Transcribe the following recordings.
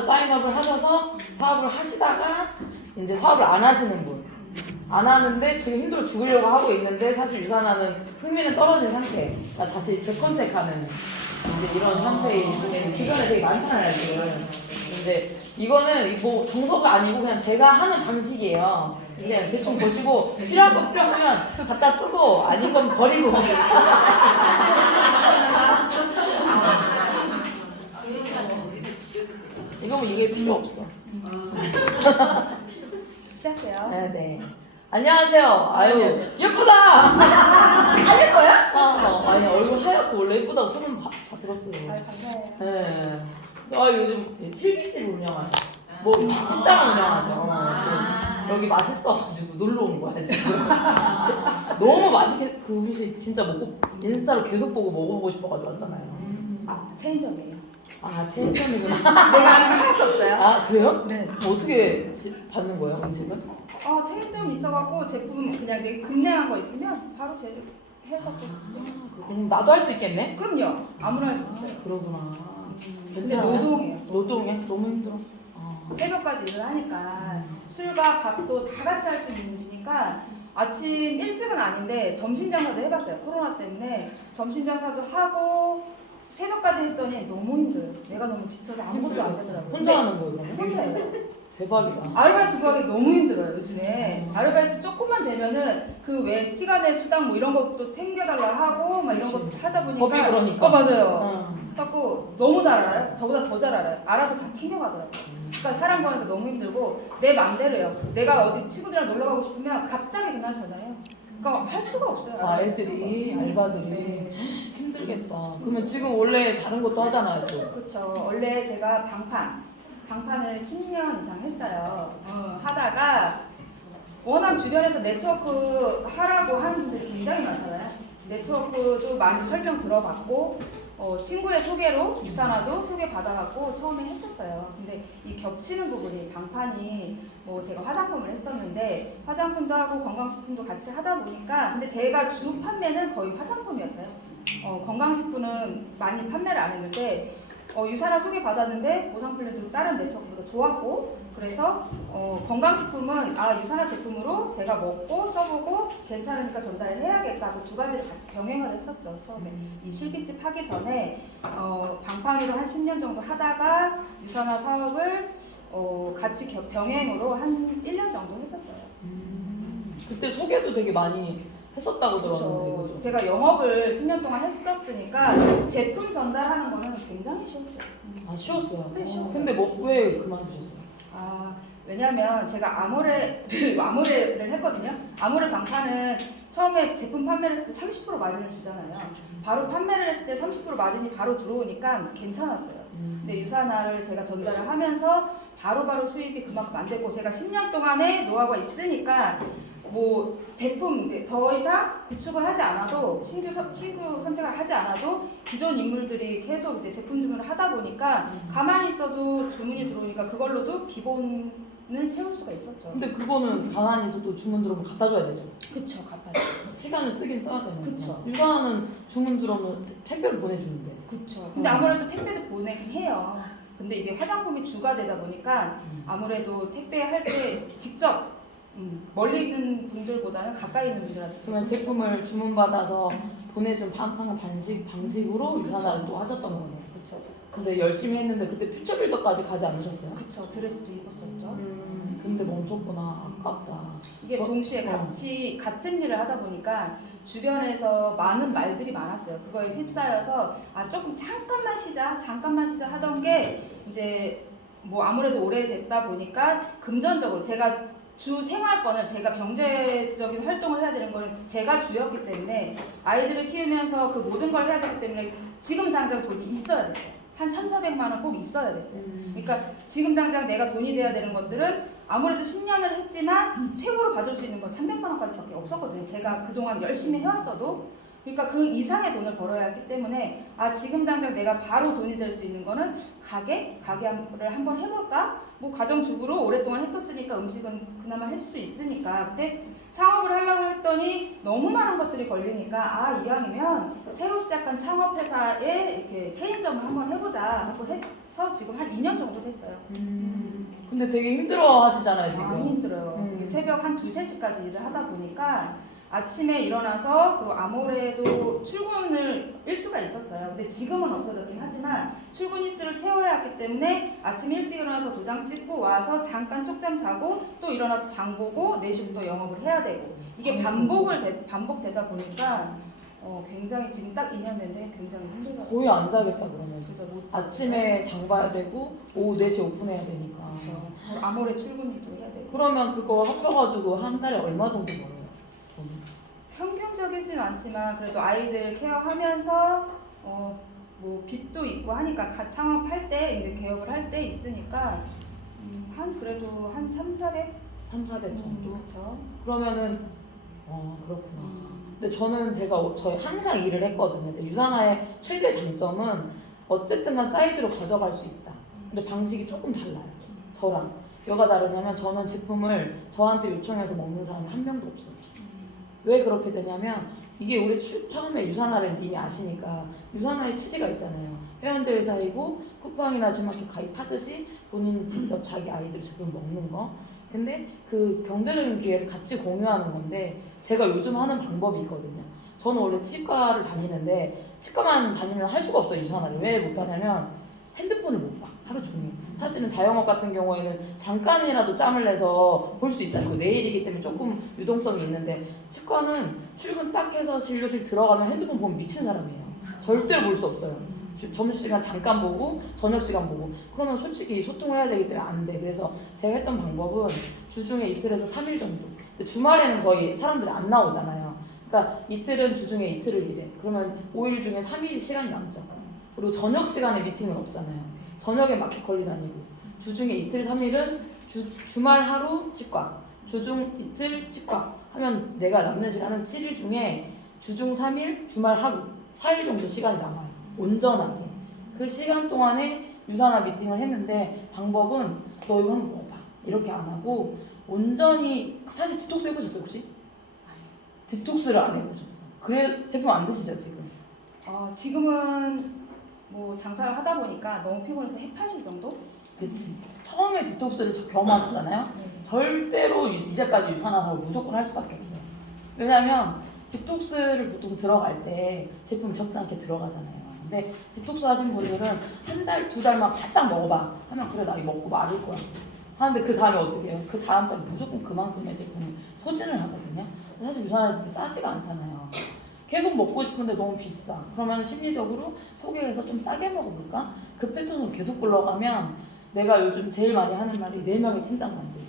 사인업을 하셔서 사업을 하시다가 이제 사업을 안 하시는 분, 안 하는데 지금 힘들어 죽으려고 하고 있는데 사실 유산하는 흥미는 떨어진 상태, 그러니까 다시 재컨택하는 이제 이런 상태인 분이 주변에 되게 많잖아요 지금. 근데 이거는 뭐 정서가 아니고 그냥 제가 하는 방식이에요. 그냥 대충 보시고 필요한 거 필요하면 갖다 쓰고 아닌 건 버리고. 이거 뭐 이게 필요 없어. 시작해요. 네네. 안녕하세요. 아유 예쁘다. 아닐 거야? 아니 얼굴 하얗고 원래 예쁘다고 소문 다 들었어요. 아, 감사해요. 네. 아 요즘 실비집 운영하셔. 뭐 식당 운영하셔. 여기 맛있어가지고 놀러 온 거야 지금. 너무 맛있게 그 음식 진짜 먹고 인스타로 계속 보고 먹어보고 싶어가지고 왔잖아요. 체인점이에요. 아 체인점이구나. 내가 하나도 없어요. 아 그래요? 네. 어떻게 받는 거예요 음식은? 체인점 있어갖고 제품 그냥 되게 급냉한 거 있으면 바로 제조 해갖고. 그럼 나도 할 수 있겠네? 그럼요. 아무나 할 수 있어요. 그러구나. 근데 노동이에요. 노동이야? 너무 힘들어. 새벽까지 일을 하니까 술과 밥도 다 같이 할 수 있는 일이니까 아침 일찍은 아닌데 점심 장사도 해봤어요. 코로나 때문에 점심 장사도 하고 새벽까지 했더니 너무 힘들어요. 내가 너무 지쳐서 아무것도 안 되더라고요. 혼자 하는 거예요 그러면? 혼자예요. 대박이다. 아르바이트 구하기 너무 힘들어요 요즘에. 아르바이트 조금만 되면은 그 외 시간에 수당 뭐 이런 것도 챙겨달라 하고 막 이런 것도 하다 보니까 법이 그러니까. 맞아요. 갖고 너무 잘 알아요. 저보다 더 잘 알아요. 알아서 다 챙겨가더라고요. 그러니까 사람 보니까 너무 힘들고 내 맘대로요. 내가 어디 친구들이랑 놀러 가고 싶으면 갑자기 그날 전화해요. 그러니까 할 수가 없어요. 아이들이 알바들이 네. 힘들겠다. 그러면 지금 원래 다른 것도 하잖아요 또. 그렇죠. 원래 제가 방판을 10년 이상 했어요. 하다가 워낙 주변에서 네트워크 하라고 하는 분들이 굉장히 많잖아요. 네트워크도 많이 설명 들어봤고 친구의 소개로 유산화도 소개받아갖고 처음에 했었어요. 근데 이 겹치는 부분이 방판이 뭐 제가 화장품을 했었는데 화장품도 하고 건강식품도 같이 하다 보니까 근데 제가 주 판매는 거의 화장품이었어요. 건강식품은 많이 판매를 안 했는데 유산화 소개받았는데 보상플랜도 다른 네트워크보다 좋았고 그래서 건강식품은 유산화 제품으로 제가 먹고 써보고 괜찮으니까 전달을 해야겠다고 두 가지를 같이 병행을 했었죠. 처음에 이 실비집 하기 전에 방판으로 한 10년 정도 하다가 유산화 사업을 같이 병행으로 한 1년 정도 했었어요. 그때 소개도 되게 많이 했었다고 들었는데 그렇죠. 그죠? 제가 영업을 10년 동안 했었으니까 제품 전달하는 거는 굉장히 쉬웠어요. 아 쉬웠어요? 네, 쉬웠어요. 근데 뭐 왜 그만두셨어요? 왜냐면 제가 아모레를 했거든요. 아모레 방판은 처음에 제품 판매를 했을 때 30% 마진을 주잖아요. 바로 판매를 했을 때 30% 마진이 바로 들어오니까 괜찮았어요. 근데 유산화를 제가 전달을 하면서 바로바로 수입이 그만큼 안 됐고 제가 10년 동안의 노하우가 있으니까 뭐 제품 이제 더 이상 구축을 하지 않아도 신규 선택을 하지 않아도 기존 인물들이 계속 이제 제품 주문을 하다 보니까 가만히 있어도 주문이 들어오니까 그걸로도 기본을 채울 수가 있었죠. 근데 그거는 가만히 있어도 주문 들어오면 갖다 줘야 되죠? 그쵸, 갖다 줘요. 시간을 쓰긴 써야 되는 거. 그쵸. 유산화는 주문 들어오면 택배를 보내주는데. 그쵸. 근데 아무래도 택배도 보내긴 해요. 근데 이게 화장품이 주가 되다 보니까 아무래도 택배할 때 직접 멀리 있는 분들보다는 가까이 있는 분들한테 그러면 제품을 주문받아서 보내준 방식으로 유산화를 또 하셨던 거네요. 그쵸. 근데 열심히 했는데 그때 퓨처 빌더까지 가지 않으셨어요? 그쵸. 드레스도 입었었죠. 근데 멈췄구나. 아깝다. 이게 동시에 같은 일을 하다 보니까 주변에서 많은 말들이 많았어요. 그거에 휩싸여서 조금 잠깐만 쉬자 하던 게 이제 뭐 아무래도 오래됐다 보니까 금전적으로 제가 주 생활권을 제가 경제적인 활동을 해야 되는 거는 제가 주였기 때문에 아이들을 키우면서 그 모든 걸 해야 되기 때문에 지금 당장 돈이 있어야 됐어요. 한 3,400만 원 꼭 있어야 됐어요. 그러니까 지금 당장 내가 돈이 돼야 되는 것들은 아무래도 10년을 했지만 최고로 받을 수 있는 건 300만 원까지밖에 없었거든요. 제가 그동안 열심히 해왔어도 그러니까 그 이상의 돈을 벌어야 하기 때문에 지금 당장 내가 바로 돈이 될 수 있는 거는 가게를 한번 해볼까? 뭐 가정주부로 오랫동안 했었으니까 음식은 그나마 할 수 있으니까. 근데 창업을 하려고 했더니 너무 많은 것들이 걸리니까 이왕이면 새로 시작한 창업회사에 이렇게 체인점을 한번 해보자 하고 해서 지금 한 2년 정도 됐어요. 근데 되게 힘들어 하시잖아요, 지금. 많이 힘들어요. 새벽 한 2, 3시까지 일을 하다 보니까 아침에 일어나서 그리고 아모레도 출근을 일수가 있었어요. 근데 지금은 없어졌긴 하지만 출근 일수를 채워야 하기 때문에 아침 일찍 일어나서 도장 찍고 와서 잠깐 쪽잠 자고 또 일어나서 장 보고 4시부터 영업을 해야 되고 이게 반복되다 보니까 굉장히 지금 딱 2년 됐는데 굉장히 힘들어요. 거의 안 자겠다 그러면. 진짜 못 자요. 아침에 장 봐야 되고 오후 4시 오픈해야 되니까. 그렇죠. 아모레 출근도 해야 되고. 그러면 그거 합쳐가지고 한 달에 얼마 정도 벌어요? 돈이? 평균적이진 않지만 그래도 아이들 케어하면서 뭐 빚도 있고 하니까 창업할 때 이제 개업을 할 때 있으니까 그래도 한 300, 300, 400 정도? 그렇죠. 그러면은 그렇구나. 근데 저희 항상 일을 했거든요. 근데 유산화의 최대 장점은 어쨌든 간 사이드로 가져갈 수 있다. 근데 방식이 조금 달라요. 저랑. 뭐가 다르냐면 저는 제품을 저한테 요청해서 먹는 사람이 한 명도 없어요. 왜 그렇게 되냐면 이게 우리 처음에 유산화를 이미 아시니까 유산화의 취지가 있잖아요. 회원들 사이고 쿠팡이나 지마켓 가입하듯이 본인이 직접 자기 아이들 제품 먹는 거. 근데 그 경제적인 기회를 같이 공유하는 건데 제가 요즘 하는 방법이 있거든요. 저는 원래 치과를 다니는데 치과만 다니면 할 수가 없어요. 유산화를. 왜 못하냐면 핸드폰을 못 봐. 하루 종일. 사실은 자영업 같은 경우에는 잠깐이라도 짬을 내서 볼 수 있잖아요. 내일이기 때문에 조금 유동성이 있는데 치과는 출근 딱 해서 진료실 들어가면 핸드폰 보면 미친 사람이에요. 절대로 볼 수 없어요. 점심시간 잠깐 보고 저녁시간 보고 그러면 솔직히 소통을 해야 되기 때문에 안 돼. 그래서 제가 했던 방법은 주중에 이틀에서 3일 정도. 근데 주말에는 거의 사람들이 안 나오잖아요. 그러니까 이틀은 주중에 이틀을 일해. 그러면 5일 중에 3일 시간이 남죠. 그리고 저녁 시간에 미팅은 없잖아요. 저녁에 마켓 관리 다니고 주중에 이틀 3일은 주말 하루 치과 주중 이틀 치과 하면 내가 남는 시간은 7일 중에 주중 3일 주말 하루 4일 정도 시간이 남아요. 온전하게 그 시간 동안에 유산화 미팅을 했는데 방법은 너 이거 한번 먹어봐 이렇게 안 하고 온전히 사실 디톡스 해보셨어요 혹시? 디톡스를 안 해보셨어. 그래 제품 안 드시죠 지금? 지금은 뭐 장사를 하다 보니까 너무 피곤해서 해파실 정도? 그치. 처음에 디톡스를 겸하셨잖아요. 절대로 이제까지 유산화 사업을 무조건 할 수밖에 없어요. 왜냐면 디톡스를 보통 들어갈 때 제품 적지 않게 들어가잖아요. 근데 디톡스 하신 분들은 한 달, 2달만 바짝 먹어봐 하면 그래 나 이거 먹고 마를 거야 하는데 그 다음에 어떻게 해요? 그 다음 달에 무조건 그만큼의 제품을 소진을 하거든요. 사실 유산화 싸지가 않잖아요. 계속 먹고 싶은데 너무 비싸. 그러면 심리적으로 소개해서 좀 싸게 먹어볼까? 그 패턴으로 계속 굴러가면 내가 요즘 제일 많이 하는 말이 4명의 팀장 만들기.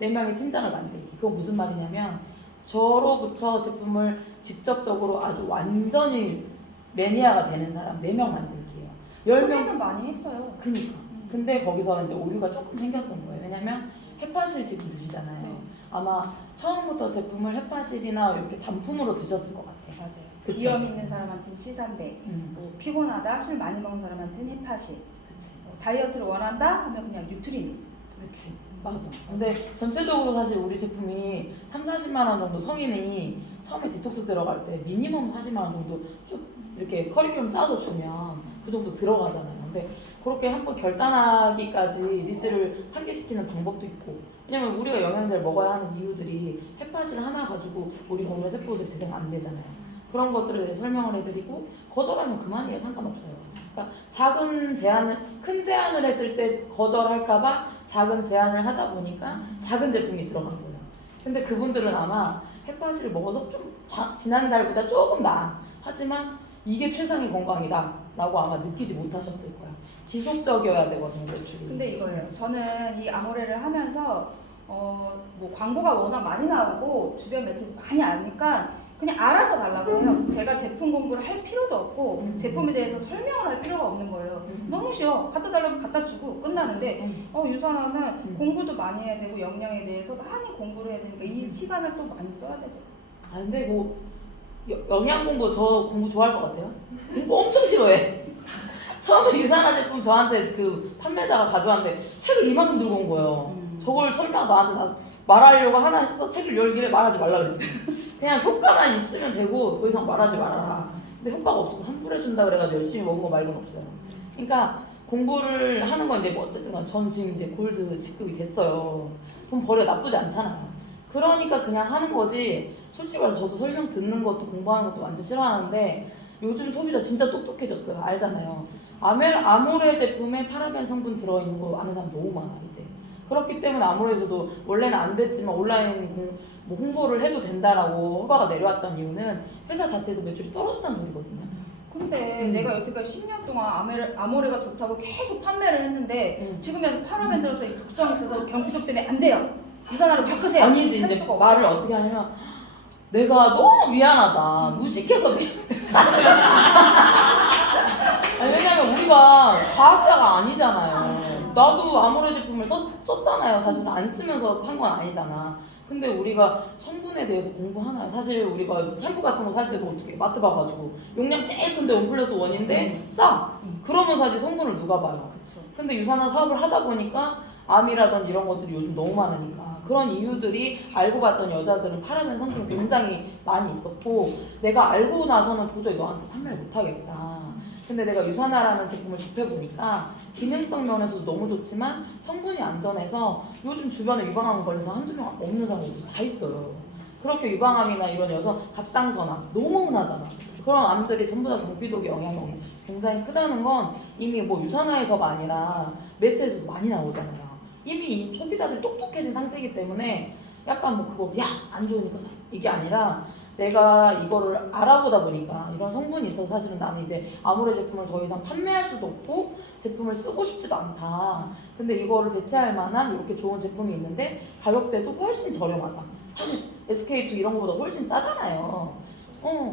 4명의 팀장을 만들기. 그거 무슨 말이냐면 저로부터 제품을 직접적으로 아주 완전히 매니아가 되는 사람 4명 만들기예요. 10명 소개는 많이 했어요. 그니까. 근데 거기서 이제 오류가 조금 생겼던 거예요. 왜냐면 해파실 지금 드시잖아요. 네. 아마 처음부터 제품을 해파실이나 이렇게 단품으로 드셨을 것 같아요. 맞아요. 그쵸? 비염 있는 사람한테는 C300, 뭐 피곤하다, 술 많이 먹는 사람한테는 해파실, 그치. 다이어트를 원한다 하면 그냥 뉴트리민. 그치. 맞아. 근데 전체적으로 사실 우리 제품이 3, 40만 원 정도 성인이 처음에 디톡스 들어갈 때 미니멈 40만 원 정도 쭉 이렇게 커리큘럼 짜서 주면 그 정도 들어가잖아요. 근데 그렇게 한번 결단하기까지 니즈를 상기시키는 방법도 있고 왜냐면 우리가 영양제를 먹어야 하는 이유들이 해파실 하나 가지고 우리 몸의 세포들이 재생 안 되잖아요. 그런 것들에 대해 설명을 해드리고 거절하면 그만이에요. 상관없어요. 그러니까 작은 제안을 큰 제안을 했을 때 거절할까봐 작은 제안을 하다 보니까 작은 제품이 들어간 거예요. 근데 그분들은 아마 해파실을 먹어서 좀 지난달보다 조금 나아. 하지만 이게 최상의 건강이다 라고 아마 느끼지 못하셨을 거야. 지속적이어야 되거든요. 매출이. 근데 이거예요. 저는 이 아모레를 하면서 뭐 광고가 워낙 많이 나오고 주변 매체에서 많이 아니까 그냥 알아서 달라고 해요. 제가 제품 공부를 할 필요도 없고 제품에 대해서 설명을 할 필요가 없는 거예요. 너무 쉬워. 갖다 달라면 갖다 주고 끝나는데 유산화는 공부도 많이 해야 되고 영양에 대해서 많이 공부를 해야 되니까 이 시간을 또 많이 써야 되죠. 근데 뭐 영양 공부 저 공부 좋아할 것 같아요? 공부 엄청 싫어해. 처음에 유산화 제품 저한테 그 판매자가 가져왔는데 책을 이만큼 들고 온 거예요. 저걸 설명 나한테 다 말하려고 하나 싶어 책을 열기를 말하지 말라 그랬어. 그냥 효과만 있으면 되고 더 이상 말하지 말아라. 근데 효과가 없으면 환불해준다 그래가지고 열심히 먹은 거 말고는 없어요. 그러니까 공부를 하는 건 이제 뭐 어쨌든 전 지금 이제 골드 직급이 됐어요. 돈 벌여 나쁘지 않잖아요. 그러니까 그냥 하는 거지. 솔직히 말해서 저도 설명 듣는 것도 공부하는 것도 완전 싫어하는데 요즘 소비자 진짜 똑똑해졌어요. 알잖아요. 아모레 제품에 파라벤 성분 들어있는 거 아는 사람 너무 많아 이제. 그렇기 때문에 아모레에서도 원래는 안 됐지만 온라인 뭐 홍보를 해도 된다라고 허가가 내려왔던 이유는 회사 자체에서 매출이 떨어졌다는 소리거든요. 근데 내가 여태까지 10년 동안 아모레가 좋다고 계속 판매를 했는데 지금에서 파라벤 들어서 독성 있어서 경피독 때문에 안 돼요. 유산화로 바꾸세요. 아니지 이제 말을 어떻게 하냐면 내가 너무 미안하다. 무식해서 아니, 왜냐면 우리가 과학자가 아니잖아요. 나도 아모레 제품을 썼잖아요. 사실 안 쓰면서 한 건 아니잖아. 근데 우리가 성분에 대해서 공부하나요? 사실 우리가 샴푸 같은 거 살 때도 어떻게 마트 가가지고 용량 제일 큰데 1+1인데 싸! 그러면 사실 성분을 누가 봐요? 그쵸. 근데 유산화 사업을 하다 보니까 암이라든지 이런 것들이 요즘 너무 많으니까 그런 이유들이 알고 봤던 여자들은 파라벤 성분이 굉장히 많이 있었고 내가 알고 나서는 도저히 너한테 판매를 못하겠다. 근데 내가 유산화라는 제품을 접해보니까 기능성 면에서도 너무 좋지만 성분이 안전해서 요즘 주변에 유방암 걸려서 한두 명 없는 사람들도 다 있어요. 그렇게 유방암이나 이런 여성 갑상선암 너무 흔하잖아. 그런 암들이 전부 다 경피독의 영향이 굉장히 크다는 건 이미 뭐 유산화에서가 아니라 매체에서도 많이 나오잖아요. 이미 소비자들이 똑똑해진 상태이기 때문에 약간 뭐 그거 야 안 좋으니까 사 이게 아니라 내가 이거를 알아보다 보니까 이런 성분이 있어서 사실은 나는 이제 아모레 제품을 더 이상 판매할 수도 없고 제품을 쓰고 싶지도 않다. 근데 이거를 대체할 만한 이렇게 좋은 제품이 있는데 가격대도 훨씬 저렴하다. 사실 SK2 이런 거보다 훨씬 싸잖아요.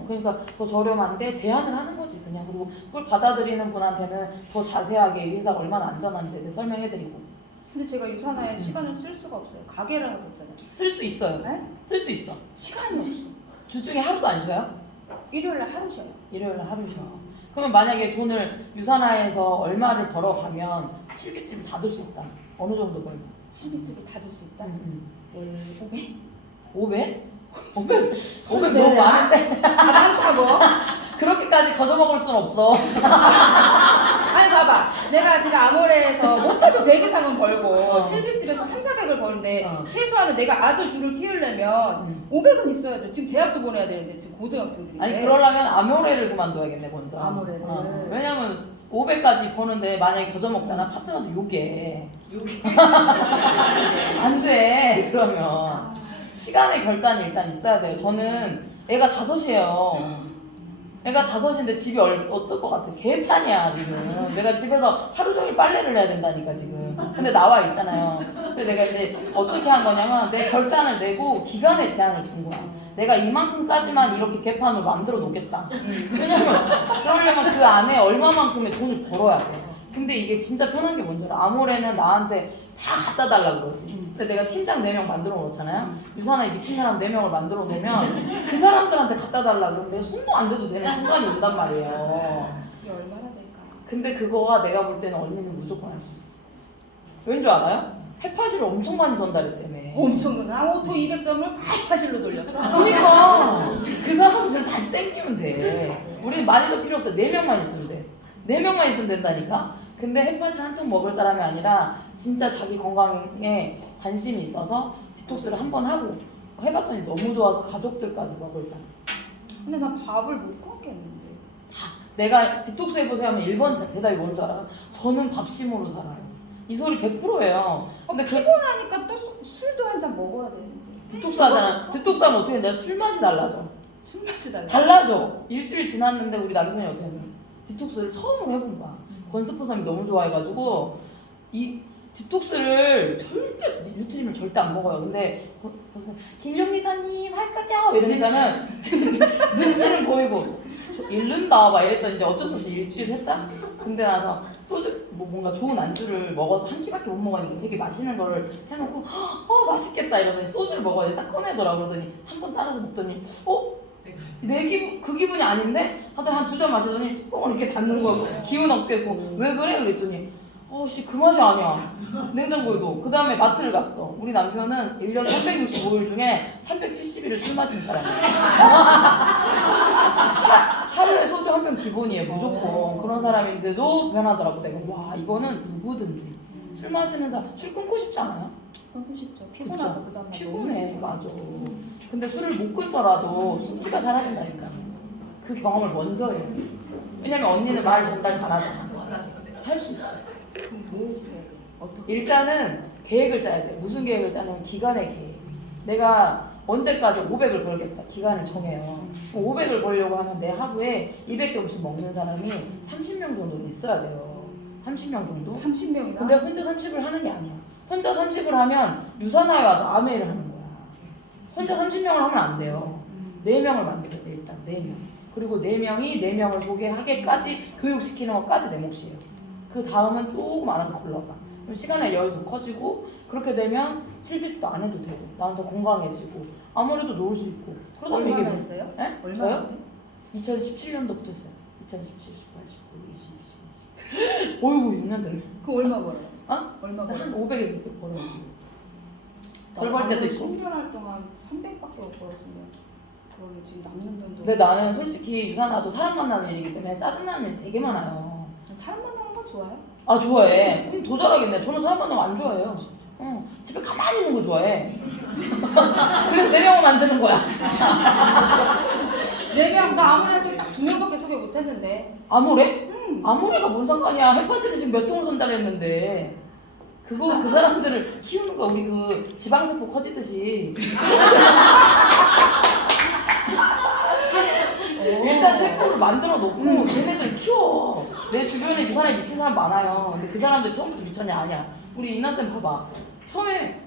그러니까 더 저렴한데 제한을 하는 거지 그냥. 그리고 그걸 받아들이는 분한테는 더 자세하게 이 회사가 얼마나 안전한지에 대해 설명해드리고. 근데 제가 유산화에 시간을 쓸 수가 없어요. 가게를 하고 있잖아요. 쓸 수 있어요. 네? 쓸 수 있어. 시간이 없어. 주중에 하루도 안 쉬어요? 일요일날 하루 쉬어요. 일요일날 하루 쉬어. 그러면 만약에 돈을 유산화에서 얼마를 벌어가면 실비집을 닫을 수 있다. 어느 정도 벌면? 실비집을 닫을 수 있다? 월 500? 500? 500 너무 많은데? 많다고? 그렇게까지 거저먹을 순 없어. 아니 봐봐, 내가 지금 아모레에서 못해도 100 이상은 벌고 실비집에서 3,400을 버는데 최소한은 내가 아들 둘을 키우려면 500은 있어야죠. 지금 대학도 보내야 되는데 지금 고등학생들인데. 아니 그러려면 아모레를 그만둬야겠네 먼저. 아모레를. 왜냐면 500까지 버는데 만약에 거저먹잖아. 파트너도 요게. 안 돼. 그러면 시간의 결단이 일단 있어야 돼요. 저는 애가 5이에요. 애가 5인데 집이 어떨 것 같아? 개판이야 지금. 내가 집에서 하루 종일 빨래를 해야 된다니까 지금. 근데 나와 있잖아요. 근데 내가 이제 어떻게 한 거냐면 내 결단을 내고 기간에 제한을 둔 거야. 내가 이만큼까지만 이렇게 개판으로 만들어 놓겠다. 왜냐면 그러려면 그 안에 얼마만큼의 돈을 벌어야 돼. 근데 이게 진짜 편한 게 뭔지 알아? 아모레는 나한테 다 갖다 달라 그러지. 근데 내가 팀장 4명 만들어 놓잖아요. 유산화에 미친 사람 4명을 만들어 놓으면 그 사람들한테 갖다 달라 그러면 내가 손도 안 대도 되는 순간이 온단 말이에요. 이게 얼마나 될까? 근데 그거가 내가 볼 때는 언니는 무조건 할 수 있어. 왠 줄 알아요? 해파시를 엄청 많이 전달했다며. 엄청 나 오토 200점을 다 파실로 돌렸어. 그러니까 그 사람들 다시 땡기면 돼. 우리 많이도 필요 없어. 4명만 있으면 돼. 4명만 있으면 된다니까. 근데 햇밭을 한 통 먹을 사람이 아니라 진짜 자기 건강에 관심이 있어서 디톡스를 한번 하고 해봤더니 너무 좋아서 가족들까지 먹을 사람. 근데 난 밥을 못 먹겠는데. 내가 디톡스 해보세요 하면 1번 대답이 뭔 줄 알아요? 저는 밥심으로 살아요. 이 소리 100%예요. 근데 피곤하니까 또 술도 한 잔 먹어야 되는데. 디톡스 하잖아. 디톡스 하면 어떻게 되냐? 술 맛이 달라져. 술 맛이 달라. 달라져. 일주일 지났는데 우리 남편이 어떻게 하냐? 디톡스를 처음으로 해본 거야. 권스포삼이 너무 좋아해가지고 이 디톡스를 절대 뉴트림을 절대 안 먹어요. 근데 길룡리다님 할 거죠? 이러니까는 눈치를 보이고 잃는다 막 이랬더니 이제 어쩔 수 없이 일주일 했다. 근데 나서 소주 뭐 뭔가 좋은 안주를 먹어서 한 끼밖에 못 먹으니까 되게 맛있는 거를 해놓고 맛있겠다 이러더니 소주를 먹어야 돼. 딱 꺼내더라. 그러더니 한 번 따라서 먹더니 그 기분이 아닌데 하여튼 한 2잔 마시더니 뚜껑을 이렇게 닫는 거야. 기운 없겠고 왜 그래? 그랬더니 씨 그 맛이 아니야. 냉장고에도. 그 다음에 마트를 갔어. 우리 남편은 1년에 365일 중에 370일을 술 마시는 사람이야. 하루에 소주 한 병 기본이에요. 무조건. 그런 사람인데도 변하더라고. 내가 와 이거는 누구든지 술 마시는 사람 술 끊고 싶지 않아요? 끊고 싶죠. 피곤하죠. 그 다음날. 피곤해. 맞아. 근데 술을 못 끊더라도 숙취가 사라진다니까. 그 경험을 먼저 해. 왜냐면 언니는 말을 전달 잘하잖아. 할 수 있어. 그럼 뭐 해요? 어떻게? 일단은 계획을 짜야 돼. 무슨 계획을 짜냐면 기간의 계획. 내가 언제까지 500을 벌겠다. 기간을 정해요. 500을 벌려고 하면 내 하루에 200경씩 먹는 사람이 30명 정도는 있어야 돼요. 30명 정도? 30명이나? 근데 혼자 30을 하는 게 아니야. 혼자 30을 하면 유산화에 와서 아메이를 하는 거야. 혼자 30명을 하면 안 돼요. 4명을 만들어야 돼. 일단 4명. 그리고 4명이 4명을 보게 하게까지 교육시키는 것까지 내 몫이에요. 그 다음은 조금 알아서 골라봐. 그럼 시간의 여유도 커지고 그렇게 되면 실비수도 안 해도 되고 나는 더 건강해지고 아무래도 놀 수 있고 그러다 보면 얼마나 이게 했어요? 네? 얼마나 저요? 했어요? 2017년도부터 했어요. 2017, 18, 19, 20, 20. 어이구 6년 됐네. 그럼 얼마 벌어요? 어? 얼마 한 벌어요? 500에서 600 벌어야지. 덜 벌 때도 있고. 10년 할 동안 300밖에 못 벌었으면 그러면 지금 남는 돈도. 근데 나는 솔직히 유산화도 사람 만나는 일이기 때문에 짜증나는 일 되게 많아요. 사람 만나는 건 좋아요? 아 좋아해. 그럼 더 잘하겠네. 저는 사람 만나면 안 좋아해요. 집에 가만히 있는 거 좋아해. 그래서 4명을 만드는 거야. 4명, 나 아무리 해도 딱 2명밖에 소개 못 했는데. 아모레? 아모레가 뭔 상관이야. 해파시를 지금 몇 통을 전달했는데. 그거 그 사람들을 키우는 거야. 우리 그 지방세포 커지듯이. 일단 세포를 만들어 놓고 걔네들 키워. 내 주변에 유산에 미친 사람 많아요. 근데 그 사람들 처음부터 미쳤냐? 아니야. 우리 이나쌤 봐봐. 처음에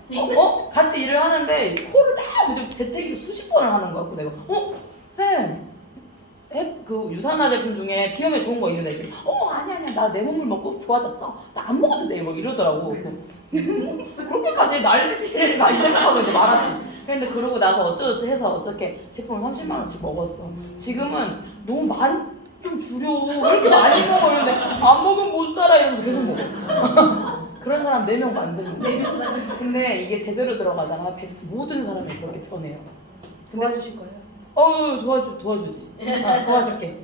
같이 일을 하는데 코를 막 요즘 재채기를 수십 번을 하는 거야. 내가 쌤 그 유산화 제품 중에 비염에 좋은 거 있는데 아니야 나 내 몸을 먹고 좋아졌어. 나 안 먹어도 돼. 뭐 이러더라고. 그렇게까지 난리치를 막 이 생각하고 이제 말았지. 근데 그러고 나서 어쩌저쩌 해서 어떻게 제품을 30만 원씩 먹었어. 지금은 너무 좀 줄여. 왜 이렇게 많이 먹어? 이러는데 안 먹으면 못 살아 이러면서 계속 먹어. 그런 사람 4명 만드는 거야. 근데 이게 제대로 들어가잖아. 모든 사람이 그렇게 변해요. 도와주실 거예요? 도와주지. 도와줄게.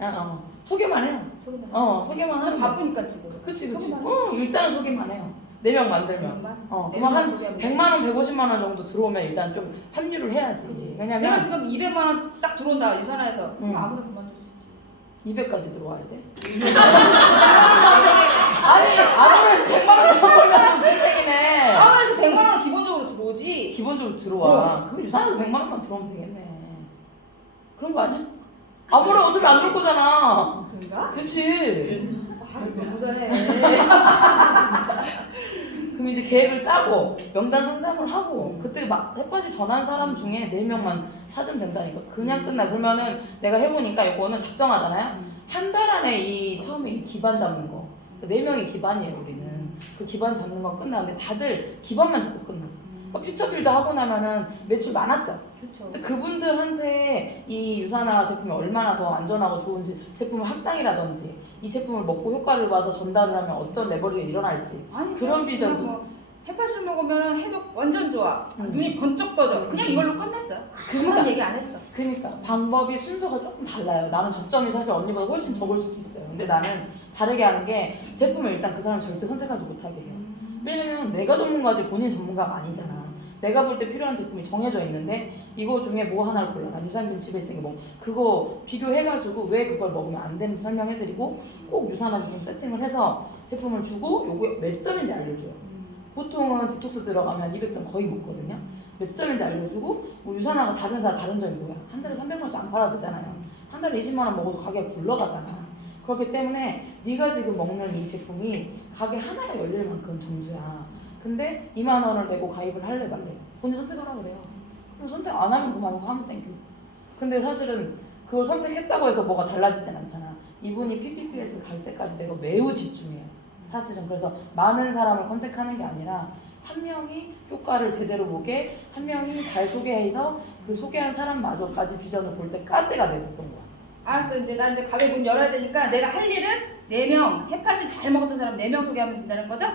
소개만 해요. 소개만. 소개만 하면 바쁘니까 지금. 그치. 소개만 해? 일단은 소개만 해요. 4명 만들면. 4명만? 그러면 한 소개하면 100만 원, 150만 원 정도 들어오면 일단 좀 합류를 해야지. 그치. 왜냐면 내가 지금 200만 원 딱 들어온다 유산화에서. 응. 아무나 그만둘 수 있지. 200까지 들어와야 돼. 아니 아무래도 100만 원 벌면 좀 진행이네. 아무래도 100만 원 기본적으로 들어오지. 기본적으로 들어와. 그럼 유산에서 100만 원만 들어오면 되겠네. 그런 거 아니야? 아무래 어차피 안 들어올 거잖아. 그런가? 그치. 너무 잘해. 그럼 이제 계획을 짜고 명단 상담을 하고 그때 막 해파시 전한 사람 중에 4명만 찾으면 된다니까. 그냥 끝나. 그러면은 내가 해보니까 이거는 작정하잖아요. 한 달 안에 처음에 이 기반 잡는 거. 4명이 기반이에요 우리는. 그 기반 잡는 건 끝나는데 다들 기반만 잡고 끝나. 퓨처빌드 하고 나면은 매출 많았죠. 그렇죠. 근데 그분들한테 이 유산화 제품이 얼마나 더 안전하고 좋은지 제품의 확장이라든지 이 제품을 먹고 효과를 봐서 전달을 하면 어떤 레버리가 일어날지 아니 그런 비전 좀. 뭐 해파실 먹으면 해독 완전 좋아. 음. 눈이 번쩍 떠져. 그냥 이걸로 끝냈어요. 그러니까. 그런 얘기 안 했어. 그러니까 방법이 순서가 조금 달라요. 나는 접점이 사실 언니보다 훨씬 적을 수도 있어요. 근데 나는 다르게 하는 게 제품을 일단 그 사람 절대 선택하지 못하게 해요. 왜냐면 내가 전문가지 본인 전문가가 아니잖아. 내가 볼 때 필요한 제품이 정해져 있는데 이거 중에 뭐 하나를 골라. 나 유산균 집에 있으니까 뭐 그거 비교해가지고 왜 그걸 먹으면 안 되는지 설명해드리고 꼭 유산화 제품 세팅을 해서 제품을 주고 요게 몇 점인지 알려줘요. 보통은 디톡스 들어가면 200점 거의 먹거든요. 몇 점인지 알려주고 뭐 유산화가 다른 회사 다른 점이 뭐야. 한 달에 300만원씩 안 팔아도 되잖아요. 한 달에 20만원 먹어도 가게가 굴러가잖아. 그렇기 때문에 네가 지금 먹는 이 제품이 가게 하나에 열릴 만큼 점수야. 근데 2만 원을 내고 가입을 할래 말래. 본인 선택하라 그래요. 그럼 선택 안 하면 그만이고 하면 땡큐. 근데 사실은 그걸 선택했다고 해서 뭐가 달라지진 않잖아. 이분이 PPPS 갈 때까지 내가 매우 집중해요. 사실은 그래서 많은 사람을 컨택하는 게 아니라 한 명이 효과를 제대로 보게, 한 명이 잘 소개해서 그 소개한 사람마저까지 비전을 볼 때까지가 내 목표인 거야. 알았어. 이제 나 이제 가게 문 열어야 되니까 내가 할 일은 4명, 햇팥이 잘 먹었던 사람 4명 소개하면 된다는 거죠?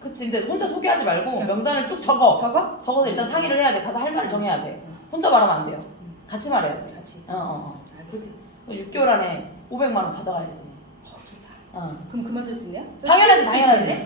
그치. 근데 혼자 소개하지 말고 응. 명단을 쭉 적어. 적어? 적어서 일단 상의를 해야 돼. 가서 할 말을 정해야 돼. 혼자 말하면 안 돼요. 같이 말해야 돼. 같이. 그렇게 6개월 안에 500만 원 가져가야지. 좋다. 어. 그럼 그만둘 수 있냐? 당연하지. 당연하지.